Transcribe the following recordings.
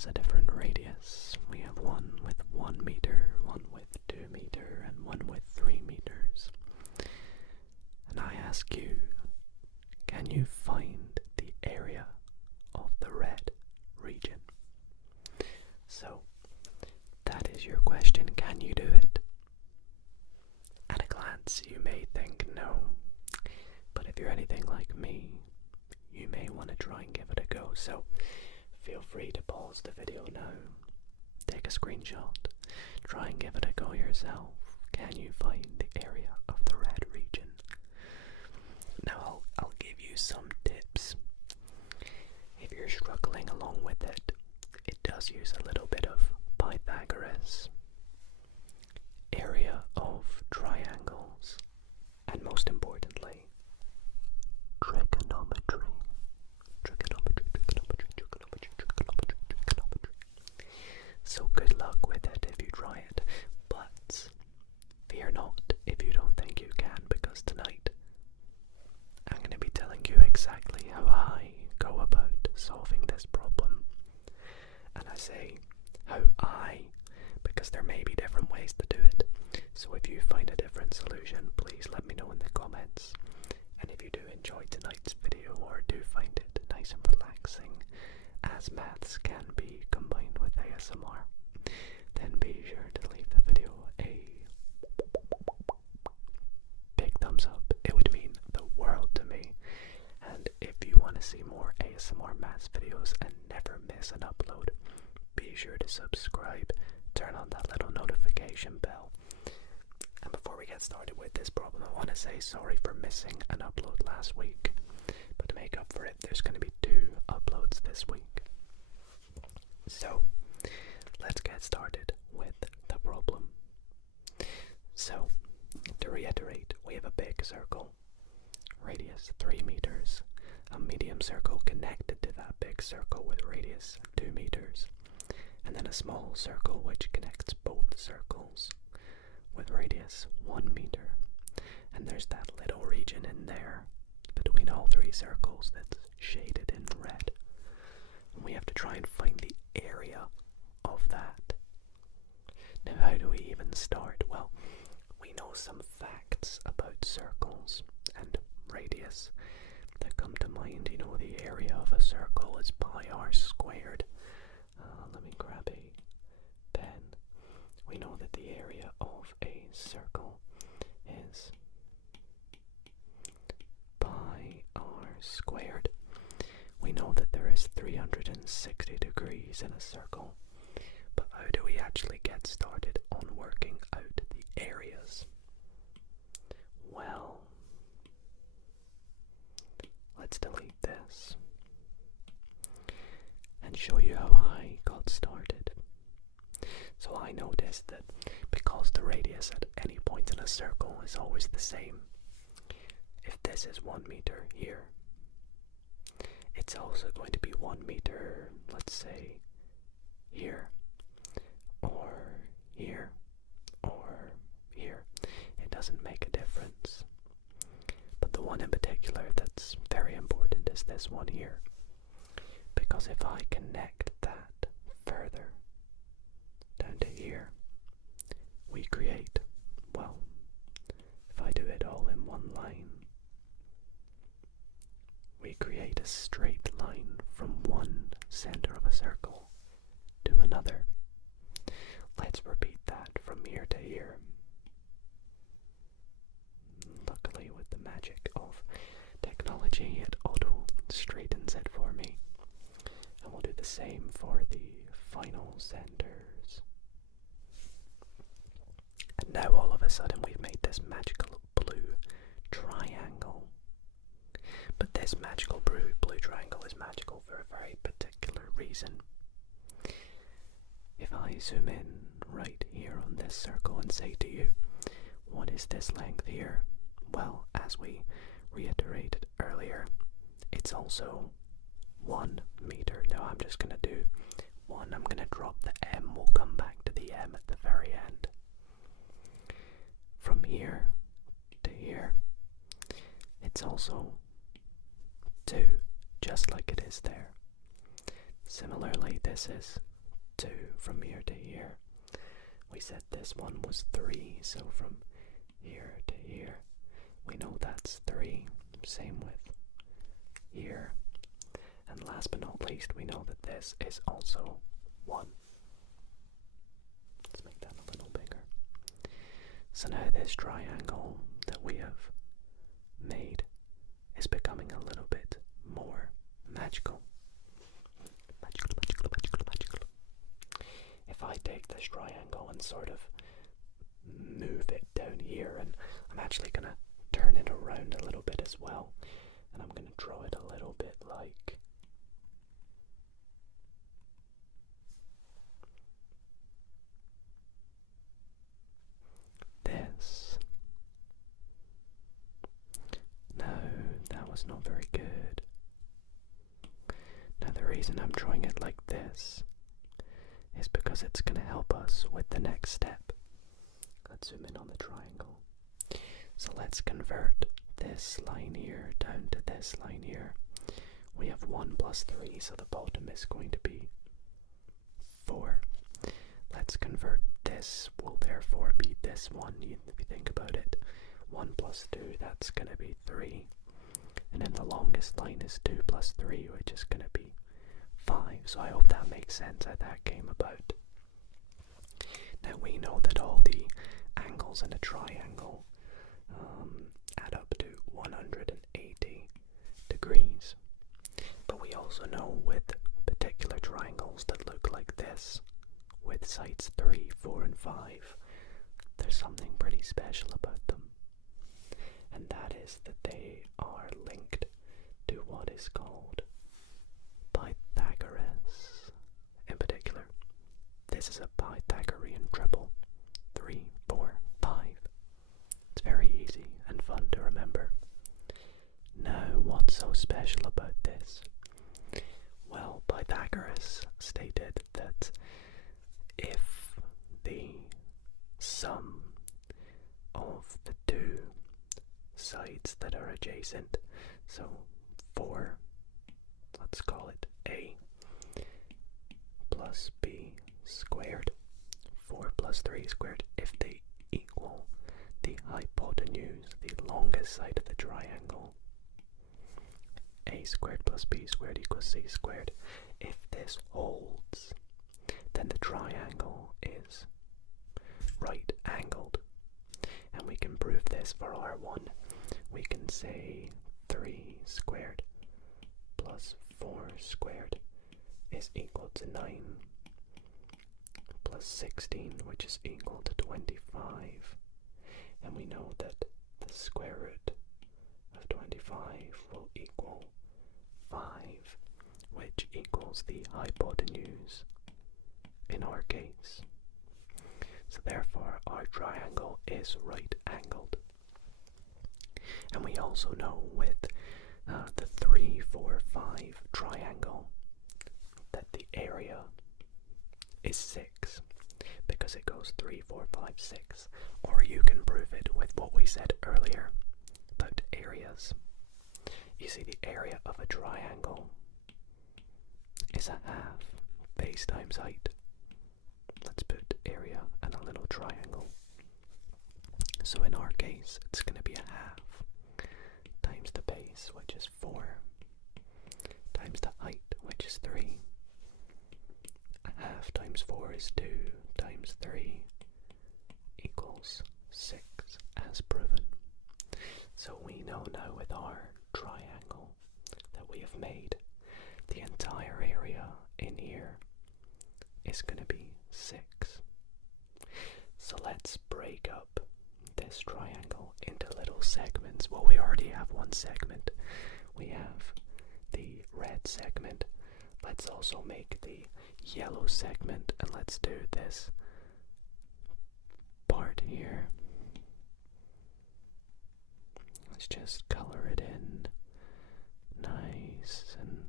has a different radius. We have one with 1 meter, one with 2 meter, and one with 3 meters. And I ask you, can you find the area of the red region? So, that is your question. Can you do it? At a glance, you may think no. But if you're anything like me, you may want to try and give it a go. So, feel free to pause the video now. Take a screenshot. Try and give it a go yourself. Can you find the area of the red region? Now, I'll give you some tips. If you're struggling along with it, it does use a little bit of Pythagoras, area of triangles, and most importantly, trigonometry. So good luck with it if you try it, but fear not if you don't think you can, because tonight I'm going to be telling you exactly how I go about solving this problem. And I say how because there may be different ways to do it. So if you find a different solution, please let me know in the comments. And if you do enjoy tonight's video or do find it nice and relaxing, as maths can be combined with ASMR, then be sure to leave the video a big thumbs up. It would mean the world to me. And if you want to see more ASMR maths videos and never miss an upload, be sure to subscribe, turn on that little notification bell. And before we get started with this problem, I want to say sorry for missing an upload last week. But to make up for it, there's going to be 2 uploads this week. So, let's get started with the problem. So, to reiterate, we have a big circle, radius 3 meters, a medium circle connected to that big circle with radius 2 meters, and then a small circle which connects both circles with radius 1 meter. And there's that little region in there between all 3 circles that's shaded in red. And we have to try and find the area of that. Now, how do we even start? Well, we know some facts about circles and radius that come to mind. You know, the area of a circle is pi r squared. Let me grab a pen. We know that the area of a circle is pi r squared. We know that there is 360 degrees in a circle, but how do we actually get started on working out the areas? Well, let's delete this and show you how I got started. So I noticed that because the radius at any point in a circle is always the same, if this is 1 meter here, it's also going to be 1 meter, let's say, here, or here, or here. It doesn't make a difference. But the one in particular that's very important is this one here. Because if I connect that further down to here, we create, well, if I do it all in one line, we create a straight line from one center of a circle to another. Let's repeat that from here to here. Luckily, with the magic of technology, it auto straightens it for me. And we'll do the same for the final centers. And now all of a sudden we've made this magical blue triangle. But this magical blue triangle is magical for a very particular reason. If I zoom in right here on this circle and say to you, what is this length here? Well, as we reiterated earlier, it's also 1 meter. Now I'm just going to do 1. I'm going to drop the M. We'll come back to the M at the very end. From here to here, it's also 2, just like it is there. Similarly, this is 2 from here to here. We said this one was 3, so from here to here, we know that's 3. Same with here. And last but not least, we know that this is also 1. Let's make that a little bigger. So now this triangle that we have made is becoming a little bit more magical. Magical. If I take this triangle and sort of move it down here, and I'm actually going to turn it around a little bit as well, and I'm going to draw it a little bit like this. No, that was not very good. Now the reason I'm drawing it like this is because it's going to help us with the next step. Let's zoom in on the triangle. So let's convert this line here down to this line here. We have 1 plus 3, so the bottom is going to be 4. Let's convert this, will therefore be this one, if you think about it. 1 plus 2, that's going to be 3. And then the longest line is 2 plus 3, which is going to be 5. So I hope that makes sense how that came about. Now we know that all the angles in a triangle add up to 180 degrees. But we also know with particular triangles that look like this, with sides 3, 4, and 5, there's something pretty special about them. And that is that they are linked to what is called Pythagoras. In particular, this is a Pythagorean triple. 3, 4, 5. It's very easy and fun to remember. Now, what's so special about this? Well, Pythagoras stated that if the sum of the two sides that are adjacent, so 4, let's call it A, plus B squared, 4 plus 3 squared, if they equal the hypotenuse, the longest side of the triangle, A squared plus B squared equals C squared. If this holds, then the triangle is right angled. And we can prove this for R1. We can say 3 squared plus 4 squared is equal to 9 plus 16, which is equal to 25. And we know that the square root of 25 will equal 5, which equals the hypotenuse in our case. So therefore our triangle is right angled. And we also know with the 3, 4, 5 triangle that the area is 6, because it goes 3, 4, 5, 6. Or you can prove it with what we said earlier about areas. You see, the area of a triangle is a half base times height. Let's put area and a little triangle. So in our case, it's going to be a half times the base, which is 4, times the height, which is 3. A half times 4 is 2, times 3 equals 6, as proven. So we know now with our triangle that we have made, the entire area in here is going to be 6. So let's break up this triangle into little segments. Well, we already have one segment. We have the red segment. Let's also make the yellow segment, and let's do this part here. Let's just color it in nice and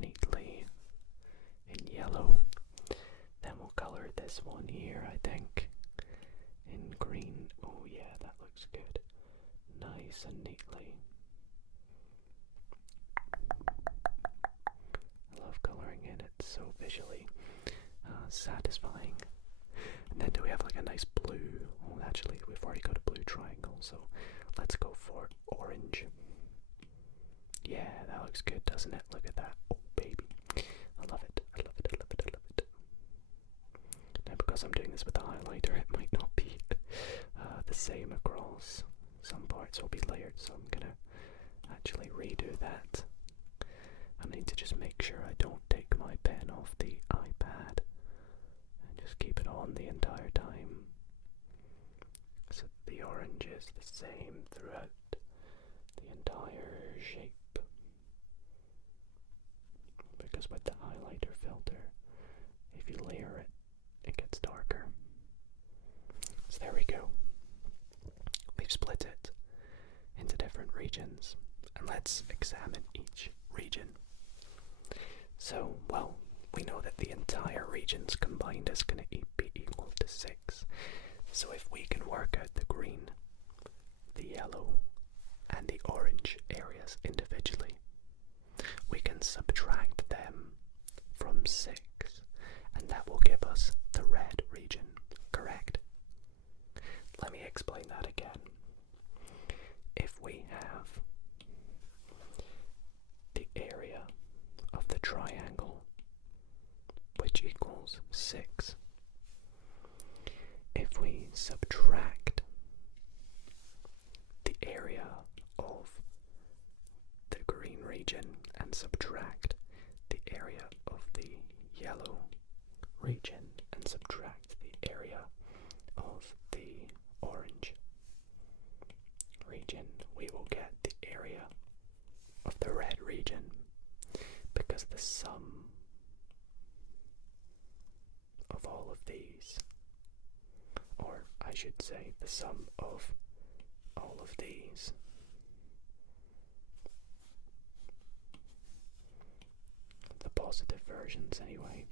neatly in yellow. Then we'll color this one here, I think, in green. Oh yeah, that looks good. Nice and neatly. I love coloring in, it's so visually satisfying. And then do we have like a nice blue? Oh, actually, we've already got a blue triangle, so let's go for orange. Yeah, that looks good, doesn't it? Look at that. Oh, baby. I love it. I love it. I love it. I love it. Now, because I'm doing this with the highlighter, it might not be the same across. Some parts will be layered, so I'm gonna actually redo that. I need to just make sure I don't take my pen off the iPad and just keep it on the entire time. So the orange is the same throughout the entire shape. Because with the highlighter filter, if you layer it, it gets darker. So there we go. We've split it into different regions, and let's examine each region. So, well, we know that the entire regions combined is going to be equal to 6. So if we can work out the green, the yellow, and the orange areas individually, we can subtract them from 6, and that will give us the red region, correct? Let me explain that again. If we have the area of the triangle, which equals 6, if we subtract the area of the green region and subtract the area of the yellow region and subtract the area of the orange region, we will get the area of the red region, because the sum of all of these, or I should say the sum of all of these, the positive versions anyway,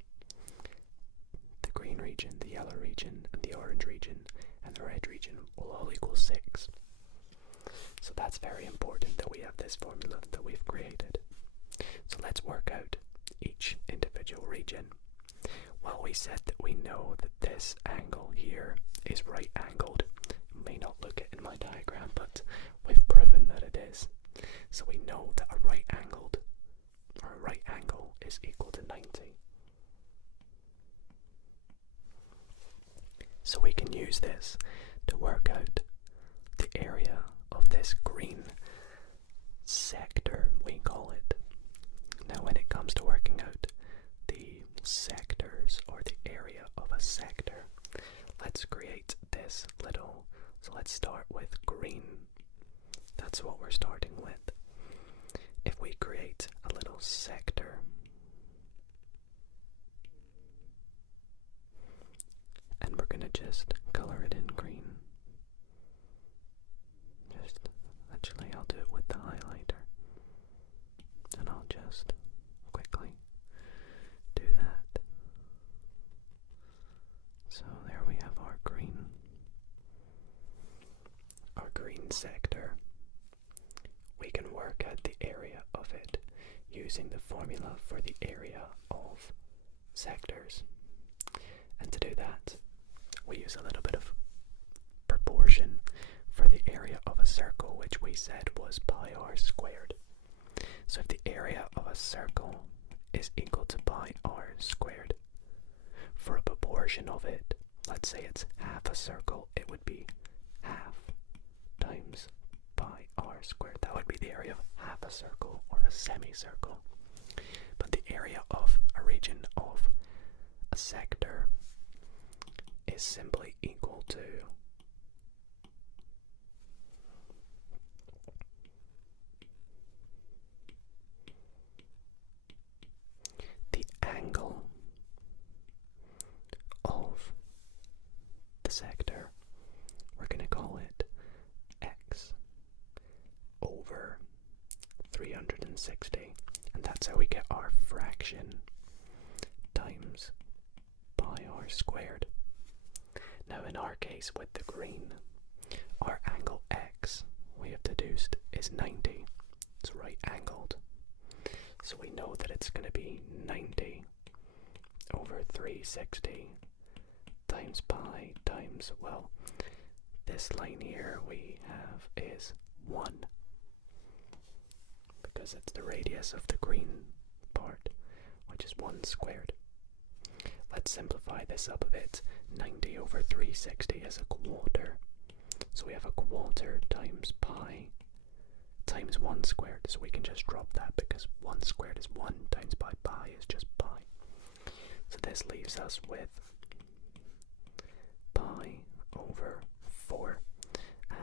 the green region, the yellow region, and the orange region, and the red region will all equal 6. So that's very important that we have this formula that we've created. So let's work out each individual region. Well, we said that we know that this angle here is right angled. You may not look it in my diagram, but we've proven that it is. So we know that a right angle is equal to 90. So we can use this to work out the area of this green sector, we call it. Now when it comes to working out the sectors or the area of a sector, let's create this little, so let's start with green. That's what we're starting with. If we create a little sector, and we're going to just color it in green. Actually, I'll do it with the highlighter, and I'll just quickly do that. So there we have our green sector. We can work out the area of it using the formula for the area of sectors. And to do that, we use a little bit of proportion for the area of a circle, which we said was pi r squared. So if the area of a circle is equal to pi r squared, for a proportion of it, let's say it's half a circle, it would be half times pi r squared. That would be the area of half a circle or a semicircle. But the area of a region of a sector is simply equal to the angle of the sector. We're going to call it x over 360, and that's how we get our fraction times pi r squared. Now in our case with the green, our angle x we have deduced is 90. It's right angled. So we know that it's going to be 90 over 360 times pi times, well, this line here we have is 1, because it's the radius of the green part, which is 1 squared. Let's simplify this up a bit. 90 over 360 is a quarter. So we have a quarter times pi times 1 squared. So we can just drop that because 1 squared is 1 times pi is just pi. So this leaves us with pi over 4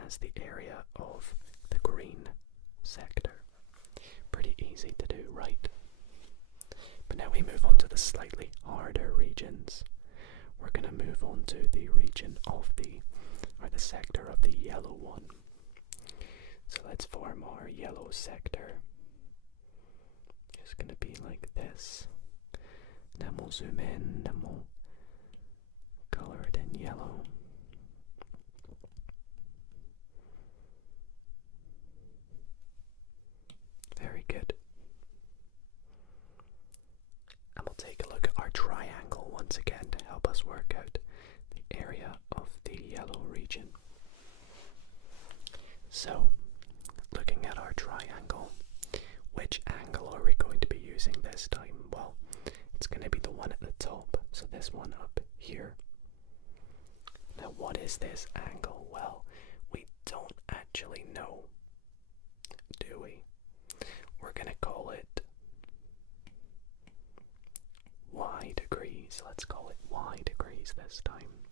as the area of the green sector. Pretty easy to do, right? But now we move on to the slightly harder regions. We're going to move on to the region of the sector of the yellow one. So let's form our yellow sector. It's going to be like this. Then we'll zoom in, then we'll color it in yellow. Very good. And we'll take a look at our triangle once again to help us work out the area of the yellow region. So, looking at our triangle, which angle are we going to be using this time? Well, it's going to be the one at the top, so this one up here. Now, what is this angle? Well, we don't actually know, do we? We're going to call it y degrees. Let's call it y degrees this time.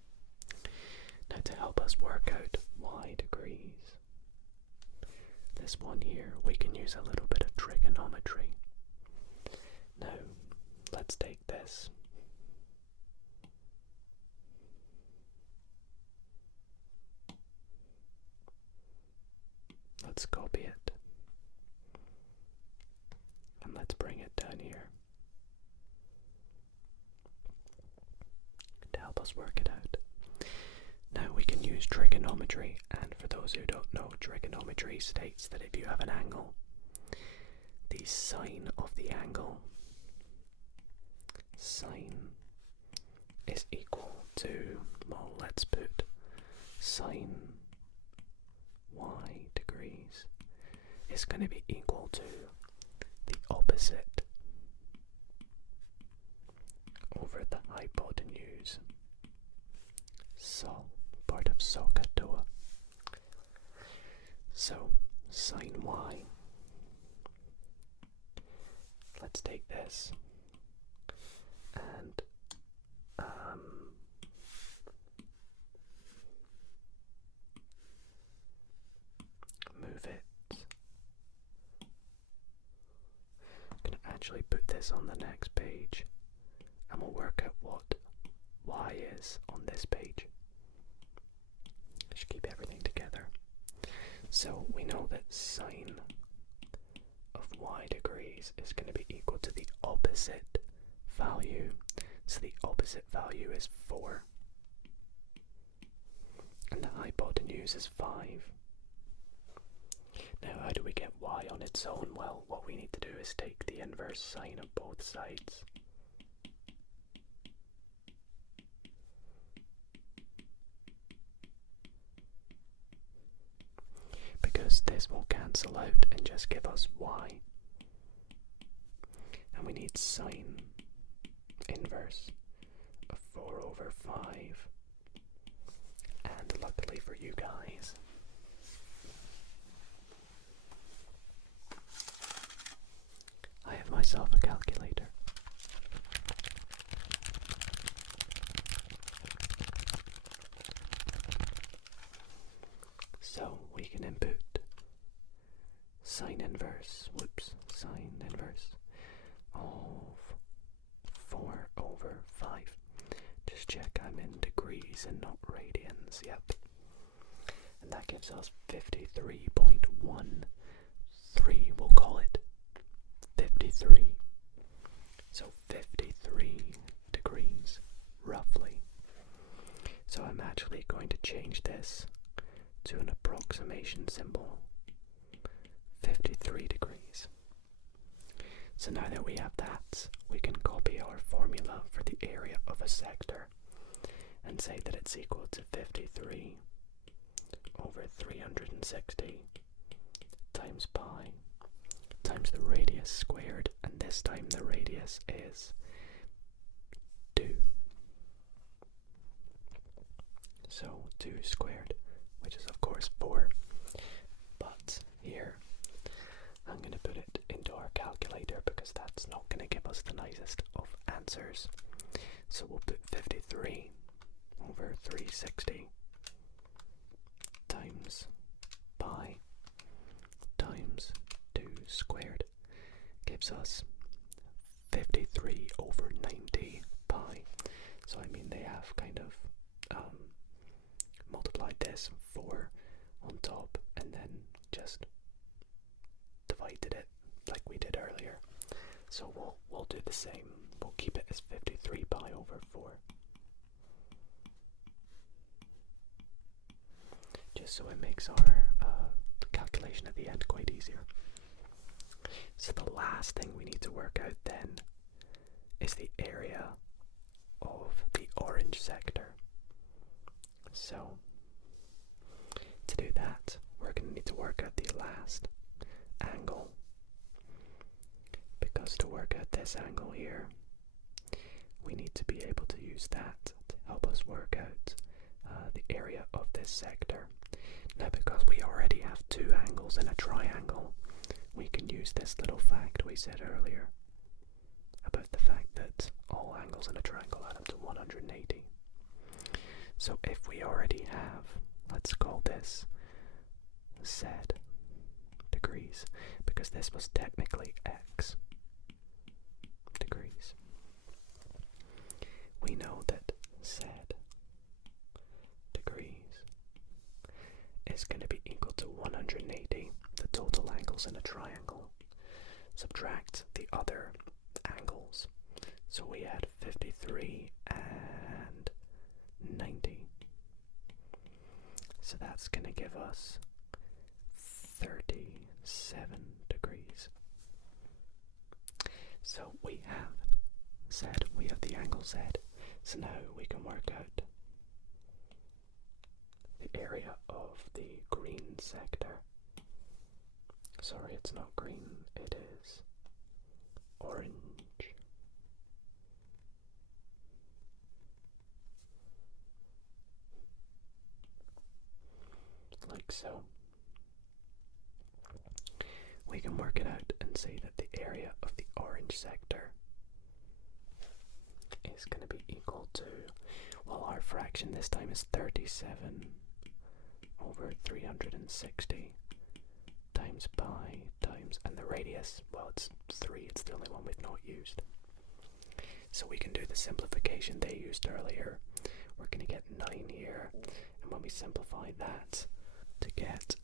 Now, to help us work out y degrees, this one here, we can use a little bit of trigonometry. Now, let's take this. Let's copy it. And let's bring it down here to help us work it out. Now we can use trigonometry, and for those who don't know, trigonometry states that if you have an angle, the sine of the angle, sine, is equal to, well, let's put sine y degrees is going to be equal to the opposite over the hypotenuse, so part of SOHCAHTOA. So sine y, let's take this and move it. I'm going to actually put this on the next page and we'll work out what y is on this page. Just keep everything together. So we know that sine of y degrees is going to be equal to the opposite value. So the opposite value is 4. And the hypotenuse is 5. Now, how do we get y on its own? Well, what we need to do is take the inverse sine of both sides. Because this will cancel out and just give us y. And we need sine inverse of 4 over 5. And luckily for you guys, I have myself a calculator. So we can input sine inverse of 4 over 5. Just check I'm in degrees and not radians. Yep. And that gives us 53.13. We'll call it 53. So 53 degrees, roughly. So I'm actually going to change this to an approximation symbol. 53 degrees. So now that we have that, we can copy our formula for the area of a sector and say that it's equal to 53 over 360 times pi times the radius squared, and this time the radius is 2. So 2 squared, which is of course 4, but here I'm going to put it into our calculator because that's not going to give us the nicest of answers. So we'll put 53 over 360 times pi times 2 squared gives us 53 over 90 pi. So I mean they have kind of multiplied this 4 on top and then just divided it like we did earlier. So we'll do the same. We'll keep it as 53 pi over 4. Just so it makes our calculation at the end quite easier. So the last thing we need to work out then is the area of the orange sector. So to do that, we're going to need to work out the last angle, because to work out this angle here, we need to be able to use that to help us work out the area of this sector. Now, because we already have 2 angles in a triangle, we can use this little fact we said earlier about the fact that all angles in a triangle add up to 180. So if we already have, let's call this Z degrees, because this was technically X degrees. We know that Z degrees is going to be equal to 180, the total angles in a triangle. Subtract the other angles. So we had 53 and 90. So that's going to give us 37 degrees. So we have Z, we have the angle Z. So now we can work out the area of the green sector. Sorry, it's not green, it is orange. Like so. We can work it out and say that the area of the orange sector is going to be equal to, well, our fraction this time is 37 over 360 times pi times, and the radius, well, it's 3, it's the only one we've not used. So we can do the simplification they used earlier. We're going to get 9 here, and when we simplify that to get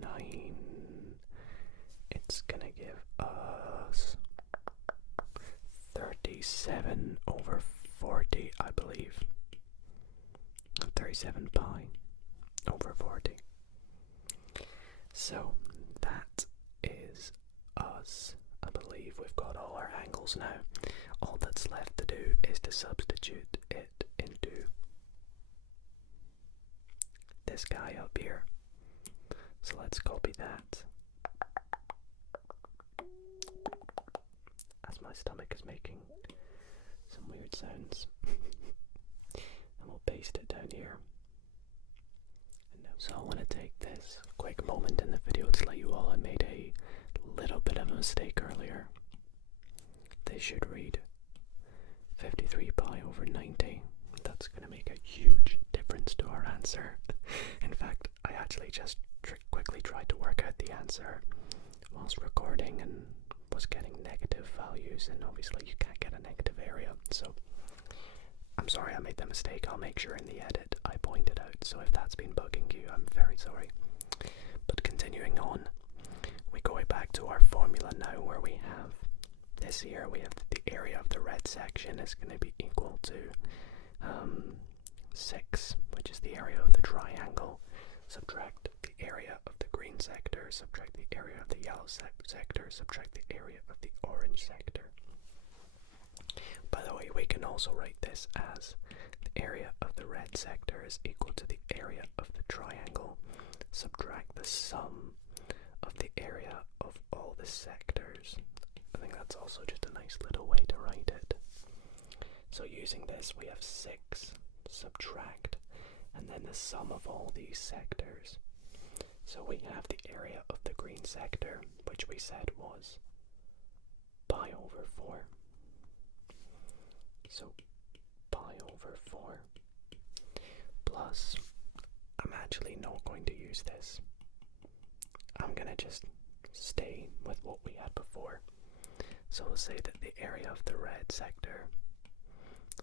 9, it's going to give us 37 over 40, I believe. 37 pi over 40. So that is us. I believe we've got all our angles now. All that's left to do is to substitute it into this guy up here. So let's copy that. As my stomach is making some weird sounds. And we'll paste it down here. So I want to take this quick moment in the video to let you all I made a little bit of a mistake earlier. This should read 53 pi over 90. That's going to make a huge difference to our answer. In fact, I actually just quickly tried to work out the answer whilst recording and was getting negative values, and obviously you can't get a negative area, so I'm sorry I made the mistake. I'll make sure in the edit I point it out, so if that's been bugging you, I'm very sorry. But continuing on, we go back to our formula now, where we have this here. We have the area of the red section is going to be equal to 6, which is the area of the triangle. Subtract the area of the green sector, subtract the area of the yellow sector, subtract the area of the orange sector. By can also write this as the area of the red sector is equal to the area of the triangle. Subtract the sum of the area of all the sectors. I think that's also just a nice little way to write it. So using this, we have 6 subtract, and then the sum of all these sectors. So we have the area of the green sector, which we said was pi over 4. So pi over 4 plus, I'm actually not going to use this. I'm going to just stay with what we had before. So we'll say that the area of the red sector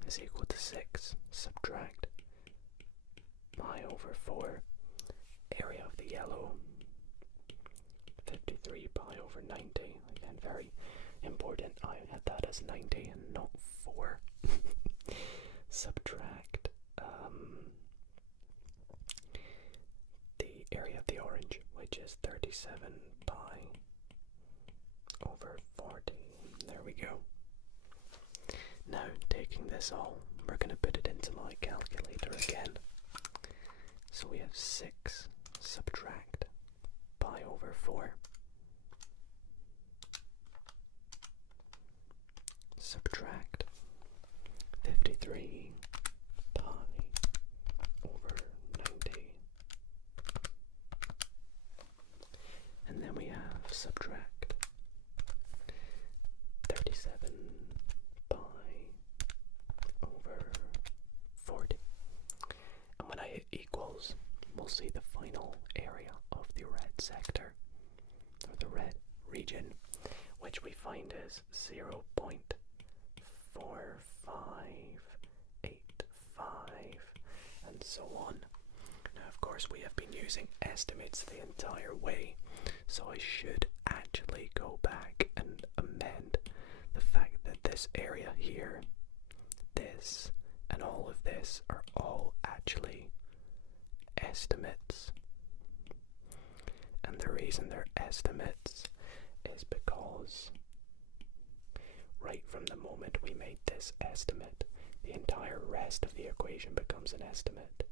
is equal to 6 subtract pi over 4, area of the yellow 53 pi over 90. Again, very important, I had that as 90 and not 4. Subtract the area of the orange, which is 37 pi over 40. There we go. Now, taking this all, we're going to put it into my calculator again. So we have 6 subtract pi over 4. Subtract 53 pi over 90. And then we have subtract 37 pi over 40. And when I hit equals, we'll see the final area of the red sector, or the red region, which we find is 0.4585, and so on. Now, of course, we have been using estimates the entire way, so I should actually go back and amend the fact that this area here, this, and all of this are all actually estimates. And the reason they're estimates is because right from the moment we made this estimate, the entire rest of the equation becomes an estimate.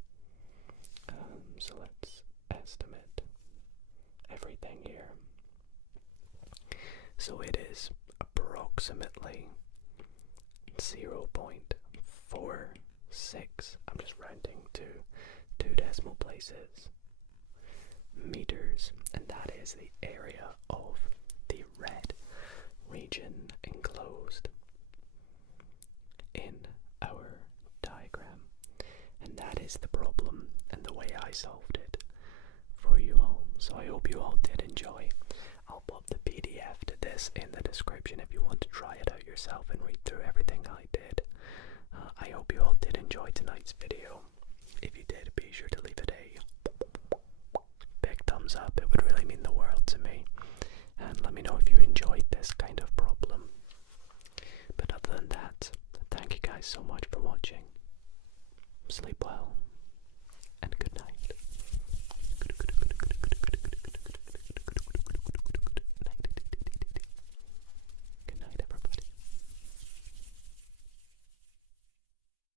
So let's estimate everything here. So it is approximately 0.46, I'm just rounding to 2 decimal places, meters, and that is the area of the red region enclosed in our diagram. And that is the problem and the way I solved it for you all. So I hope you all did enjoy. I'll put the PDF to this in the description if you want to try it out yourself and read through everything I did. I hope you all did enjoy tonight's video. If you did, be sure to leave it a big thumbs up. It would really mean the world to me. And let me know if you enjoyed this kind of problem. But other than that, thank you guys so much for watching. Sleep well.